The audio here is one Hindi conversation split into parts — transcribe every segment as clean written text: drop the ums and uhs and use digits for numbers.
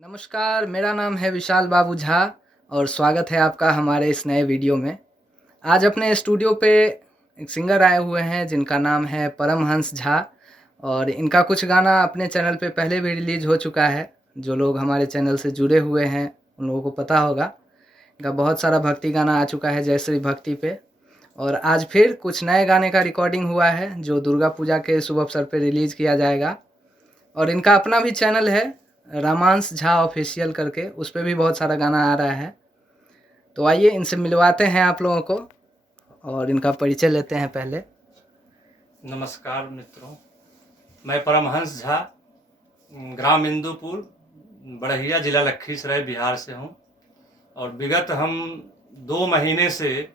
नमस्कार, मेरा नाम है विशाल बाबू झा और स्वागत है आपका हमारे इस नए वीडियो में। आज अपने स्टूडियो पे एक सिंगर आए हुए हैं जिनका नाम है परमहंस झा और इनका कुछ गाना अपने चैनल पे पहले भी रिलीज़ हो चुका है। जो लोग हमारे चैनल से जुड़े हुए हैं उन लोगों को पता होगा। इनका बहुत सारा भक्ति गाना आ चुका है जय श्री भक्ति पे और आज फिर कुछ नए गाने का रिकॉर्डिंग हुआ है जो दुर्गा पूजा के शुभ अवसर पे रिलीज़ किया जाएगा। और इनका अपना भी चैनल है रामांस झा ऑफिशियल करके, उस पे भी बहुत सारा गाना आ रहा है। तो आइए इनसे मिलवाते हैं आप लोगों को और इनका परिचय लेते हैं पहले। नमस्कार मित्रों, मैं परमहंस झा ग्राम इंदुपुर बढ़िया जिला लखीसराय बिहार से हूं और विगत हम 2 महीने से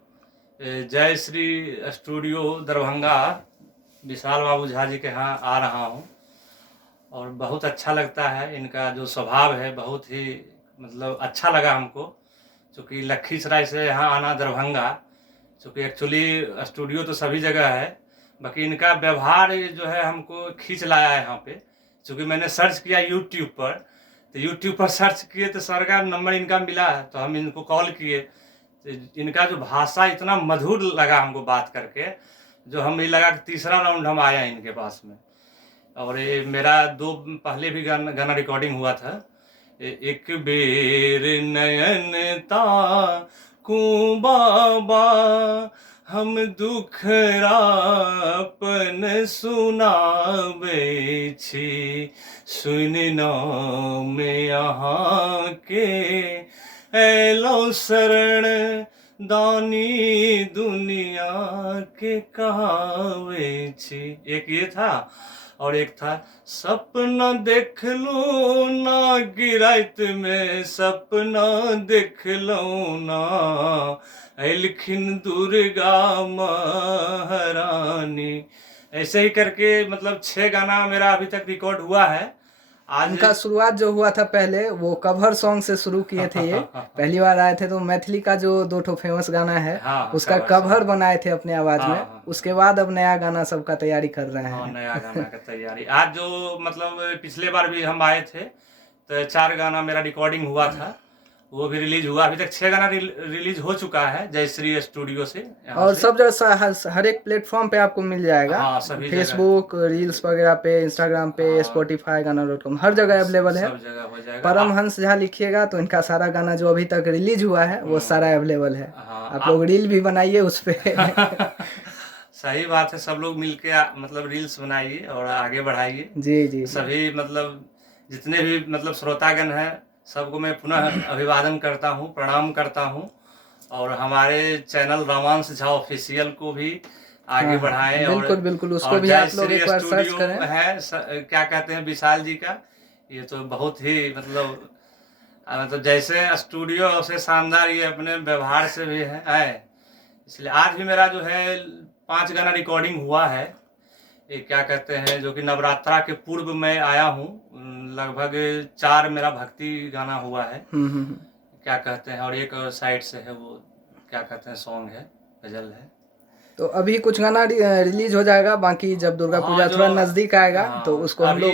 जय श्री स्टूडियो दरभंगा विशाल बाबू झा जी के यहाँ आ रहा हूं और बहुत अच्छा लगता है। इनका जो स्वभाव है बहुत ही मतलब अच्छा लगा हमको, क्योंकि लखीसराय से यहाँ आना दरभंगा, क्योंकि एक्चुअली स्टूडियो तो सभी जगह है, बाकी इनका व्यवहार जो है हमको खींच लाया है यहाँ पे। क्योंकि मैंने सर्च किया यूट्यूब पर, तो यूट्यूब पर सर्च किए तो सर का नंबर इनका मिला है, तो हम इनको कॉल किए। तो इनका जो भाषा इतना मधुर लगा हमको बात करके, जो हम ये लगा कि तीसरा राउंड हम आए हैं इनके पास में। और ये मेरा 2 पहले भी गाना रिकॉर्डिंग हुआ था। एक बेर नयन ताकू बाबा, हम दुखरापन सुनाबै छी, सुनना में यहाँ के ऐलो शरण दानी दुनिया के कहावे छी। एक ये था और एक था सपना देख लो ना गिराइत में, सपना देख लो ना एलखिन दुर्गा महारानी। ऐसे ही करके मतलब 6 गाना मेरा अभी तक रिकॉर्ड हुआ है। आज इनका शुरुआत जो हुआ था पहले वो कवर सॉन्ग से शुरू किए थे। ये पहली बार आए थे तो मैथिली का जो 2 फेमस गाना है उसका कवर बनाए थे अपने आवाज में। उसके बाद अब नया गाना सबका तैयारी कर रहे हैं। नया गाना का तैयारी आज जो मतलब पिछले बार भी हम आए थे तो 4 गाना मेरा रिकॉर्डिंग हुआ था, वो भी रिलीज हुआ। अभी तक 6 गाना रिलीज हो चुका है जय श्री स्टूडियो से। और सब जगह हर एक प्लेटफॉर्म पे आपको मिल जाएगा। सभी फेसबुक, रील्स वगैरह पे, इंस्टाग्राम पे, स्पॉटिफाई, गाना.com हर जगह अवेलेबल है। सब जगह हो जाएगा। परमहंस झा लिखिएगा तो इनका सारा गाना जो अभी तक रिलीज हुआ है वो सारा अवेलेबल है। आप लोग रील भी बनाइए उस पे। सही बात है, सब लोग मिलके मतलब रील्स बनाइए और आगे बढ़ाइए। जी। सभी मतलब जितने भी मतलब श्रोतागण हैं सबको मैं पुनः अभिवादन करता हूँ, प्रणाम करता हूँ। और हमारे चैनल रामांस झा ऑफिशियल को भी आगे बढ़ाएं। बिल्कुल उसको भी आप लोग एक बार सर्च करें। है क्या कहते हैं विशाल जी का, ये तो बहुत ही मतलब जैसे स्टूडियो से शानदार ये अपने व्यवहार से भी है। इसलिए आज भी मेरा जो है 5 गाना रिकॉर्डिंग हुआ है। ये क्या कहते हैं जो कि नवरात्रा के पूर्व में आया हूँ, लगभग 4 मेरा भक्ति गाना हुआ है। क्या कहते हैं, और एक साइड से है वो क्या कहते हैं सॉन्ग है, गजल है। तो अभी कुछ गाना रिलीज हो जाएगा, बाकी जब दुर्गा पूजा थोड़ा नजदीक आएगा तो उसको हम लोग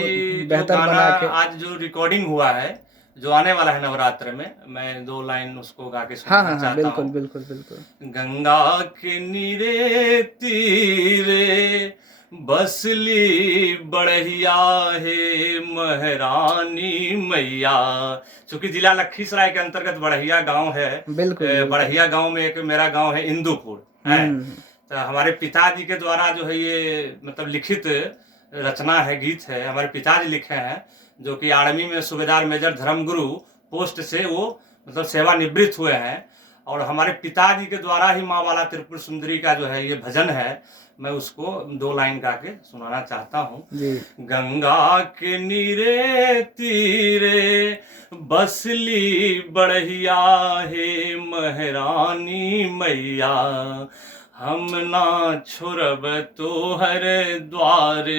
बेहतर बना के। आज जो रिकॉर्डिंग हुआ है जो आने वाला है नवरात्र में, मैं 2 लाइन उसको गा के सुनाना चाहता हूँ। बिल्कुल। गंगा के नीरे तीरे बसली बढ़िया है महारानी मैया। चूंकि जिला लखीसराय के अंतर्गत बढ़िया गांव है। बढ़िया गांव में एक मेरा गांव है इंदुपुर है। तो हमारे पिताजी के द्वारा जो है ये मतलब लिखित रचना है, गीत है, हमारे पिताजी लिखे हैं, जो कि आर्मी में सूबेदार मेजर धर्मगुरु पोस्ट से वो मतलब सेवानिवृत्त हुए हैं। और हमारे पिताजी के द्वारा ही माँ वाला त्रिपुर सुंदरी का जो है ये भजन है, मैं उसको 2 लाइन गा के सुनाना चाहता हूँ। गंगा के नीरे तीरे बसली बढ़िया है महारानी मैया, हम ना छोड़ब तोहर द्वार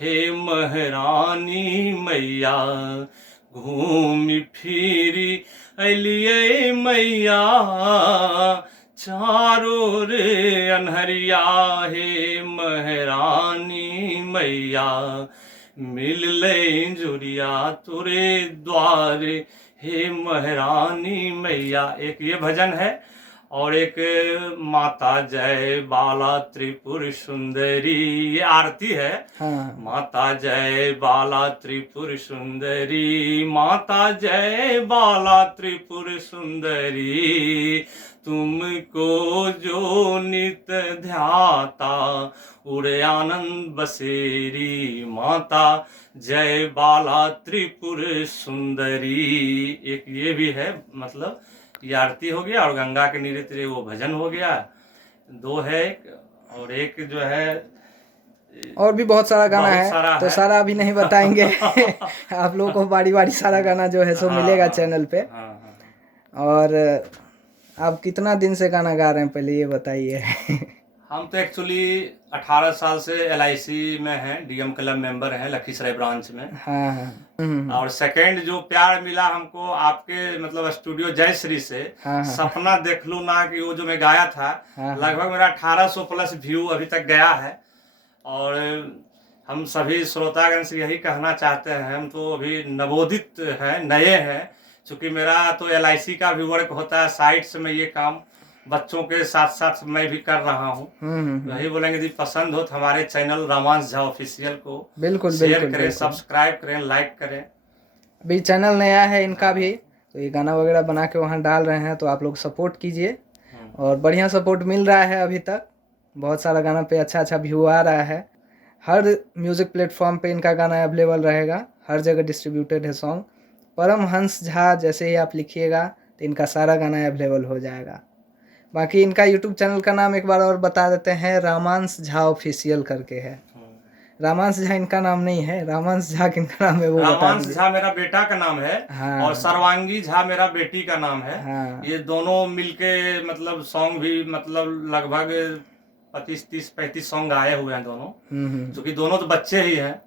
हे महारानी मैया। घूमी फिरी अलिये मैया, चारों रे अनहरिया हे महारानी मैया। मिल ले जुरिया तुरे द्वारे, हे महारानी मैया। एक ये भजन है। और एक माता जय बाला त्रिपुर सुंदरी, ये आरती है। हाँ माता जय बाला त्रिपुर सुंदरी, माता जय बाला त्रिपुर सुंदरी, तुमको जो नित ध्याता उड़े आनंद बसेरी, माता जय बाला त्रिपुर सुंदरी। एक ये भी है, मतलब ये आरती हो गया और गंगा के नीरे तेरे वो भजन हो गया। दो है और एक जो है और भी बहुत सारा गाना बहुत है, सारा तो है। सारा अभी नहीं बताएंगे। आप लोगों को बारी बारी सारा गाना जो है सो मिलेगा चैनल पे। हाँ। और आप कितना दिन से गाना गा रहे हैं पहले ये बताइए। हम तो एक्चुअली 18 साल से LIC में हैं, DM क्लब मेंबर हैं लखीसराय ब्रांच में। हाँ हाँ और सेकंड जो प्यार मिला हमको आपके मतलब स्टूडियो जयश्री से, हाँ। सपना देख लू ना, कि वो जो मैं गाया था, हाँ। लगभग मेरा 1800 प्लस व्यू अभी तक गया है। और हम सभी श्रोतागण से यही कहना चाहते हैं, हम तो अभी नवोदित हैं, नए हैं। चूँकि मेरा तो LIC का भी वर्क होता है, साइड से मैं ये काम बच्चों के साथ साथ मैं भी कर रहा हूँ। वही बोलेंगे यदि पसंद हो तो हमारे चैनल रामांश झा ऑफिशियल को बिल्कुल शेयर करें, सब्सक्राइब करें, लाइक करें। अभी चैनल नया है इनका भी, तो ये गाना वगैरह बना के वहाँ डाल रहे हैं, तो आप लोग सपोर्ट कीजिए। और बढ़िया सपोर्ट मिल रहा है अभी तक, बहुत सारा गाना पे अच्छा व्यू आ रहा है। हर म्यूज़िक प्लेटफॉर्म पे इनका गाना अवेलेबल रहेगा, हर जगह डिस्ट्रीब्यूटेड है सॉन्ग। परमहंस झा जैसे ही आप लिखिएगा तो इनका सारा गाना अवेलेबल हो जाएगा। बाकी इनका यूट्यूब चैनल का नाम एक बार और बता देते हैं, रामांश झा ऑफिशियल करके है। रामांश झा इनका नाम नहीं है, रामांश झा किनका नाम है वो बता रामांश दीजिए। झा मेरा बेटा का नाम है। हाँ। और सर्वांगी झा मेरा बेटी का नाम है। हाँ। ये दोनों मिलके मतलब सॉन्ग भी मतलब लगभग 25-30-35 सॉन्ग आए हुए हैं दोनों। क्योंकि दोनों तो बच्चे ही हैं,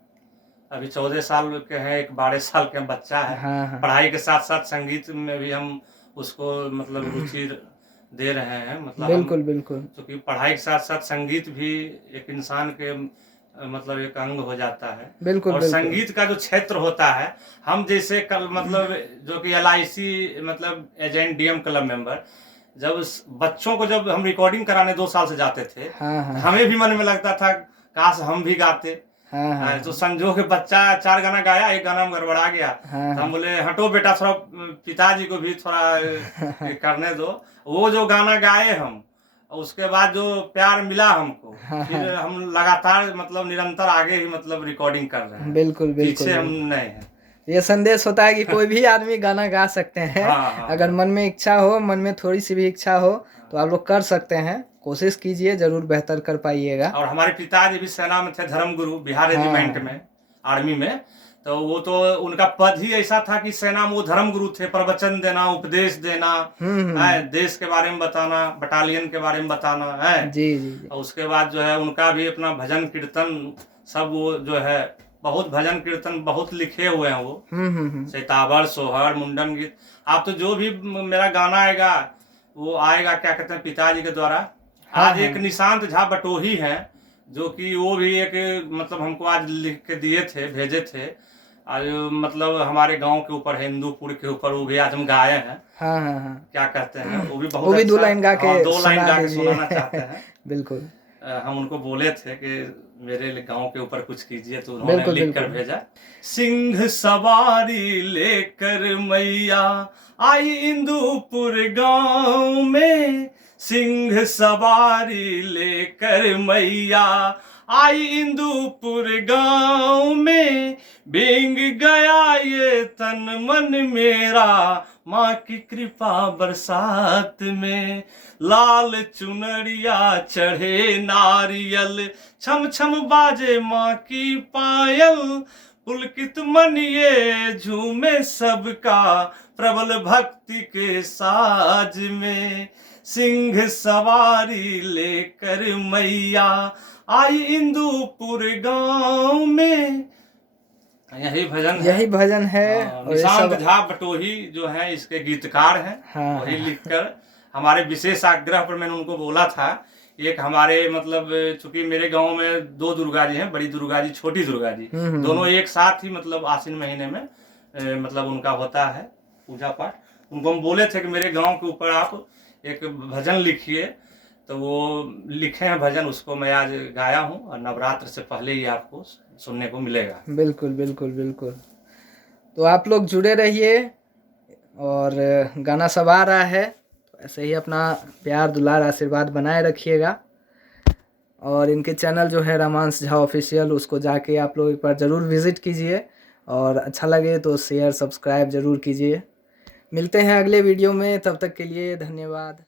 अभी 14 साल के हैं, एक 12 साल का बच्चा है। हाँ। पढ़ाई के साथ साथ संगीत में भी हम उसको मतलब रुचि दे रहे हैं। मतलब बिल्कुल। क्योंकि पढ़ाई के साथ साथ संगीत भी एक इंसान के मतलब एक अंग हो जाता है। और संगीत का जो क्षेत्र होता है, हम जैसे कल मतलब जो कि LIC मतलब एजेंट DM क्लब मेंबर, जब बच्चों को जब हम रिकॉर्डिंग कराने 2 साल से जाते थे, हमें भी मन में लगता था काश हम भी गाते। तो संजो के बच्चा 4 गाना गाया, एक गाना में गड़बड़ा गया। तो हम बोले हटो बेटा, थोड़ा पिताजी को भी थोड़ा करने दो। वो जो गाना गाए हम, उसके बाद जो प्यार मिला हमको, फिर हम लगातार मतलब निरंतर आगे ही मतलब रिकॉर्डिंग कर रहे हैं। बिल्कुल पीछे हम नहीं है। ये संदेश होता है कि कोई भी आदमी गाना गा सकते हैं। अगर मन में इच्छा हो, मन में थोड़ी सी भी इच्छा हो, तो आप लोग कर सकते हैं। कोशिश कीजिए, जरूर बेहतर कर पाइएगा। और हमारे पिताजी भी सेना में थे, धर्मगुरु, बिहार रेजिमेंट में, आर्मी में। तो वो तो उनका पद ही ऐसा था कि सेना में वो धर्मगुरु थे, प्रवचन देना, उपदेश देना है, देश के बारे में बताना, बटालियन के बारे में बताना है। जी। और उसके बाद जो है उनका भी अपना भजन कीर्तन सब वो जो है, बहुत भजन कीर्तन बहुत लिखे हुए हैं वो। सैतावर, सोहर, मुंडन गीत। आप तो जो भी मेरा गाना आएगा वो आएगा, क्या कहते हैं, पिताजी के द्वारा। आज एक निशांत झा बटोही हैं, जो कि वो भी एक मतलब हमको आज लिख के दिए थे, भेजे थे। आज मतलब हमारे गांव के ऊपर है, हिंदूपुर के ऊपर, वो भी आज हम गाए हैं। क्या कहते हैं, वो भी बहुत वो भी 2 लाइन गा के 2 लाइन गा के सुनाना चाहते हैं। बिल्कुल। हम उनको बोले थे कि मेरे गांव के ऊपर कुछ कीजिए, तो उन्होंने लिख कर भेजा। सिंह सवारी लेकर मैया आई इंदुपुर गांव में, सिंह सवारी लेकर मैया आई इंदुपुर गांव में, भींग गया ये तन मन मेरा माँ की कृपा बरसात में, लाल चुनरिया चढ़े नारियल, छम छम बाजे माँ की पायल, पुलकित मन ये झूमे सबका प्रबल भक्ति के साज में, सिंह सवारी लेकर मैया आई इंदुपुर गांव में। यही भजन है। निशांत झा बटोही जो है इसके गीतकार हैं। वही लिखकर हमारे विशेष आग्रह पर मैंने उनको बोला था एक हमारे मतलब चूंकि मेरे गांव में 2 दुर्गा जी हैं, बड़ी दुर्गा जी, छोटी दुर्गा जी, दोनों एक साथ ही मतलब आश्विन महीने में मतलब उनका होता है पूजा पाठ। उनको हम बोले थे कि मेरे गांव के ऊपर आप एक भजन लिखिए, तो वो लिखे हैं भजन, उसको मैं आज गाया हूँ और नवरात्र से पहले ही आपको सुनने को मिलेगा। बिल्कुल बिल्कुल बिल्कुल। तो आप लोग जुड़े रहिए और गाना सब आ रहा है, तो ऐसे ही अपना प्यार दुलार आशीर्वाद बनाए रखिएगा। और इनके चैनल जो है रमांस झा ऑफिशियल, उसको जाके आप लोग एक बार ज़रूर विज़िट कीजिए और अच्छा लगे तो शेयर सब्सक्राइब ज़रूर कीजिए। मिलते हैं अगले वीडियो में, तब तक के लिए धन्यवाद।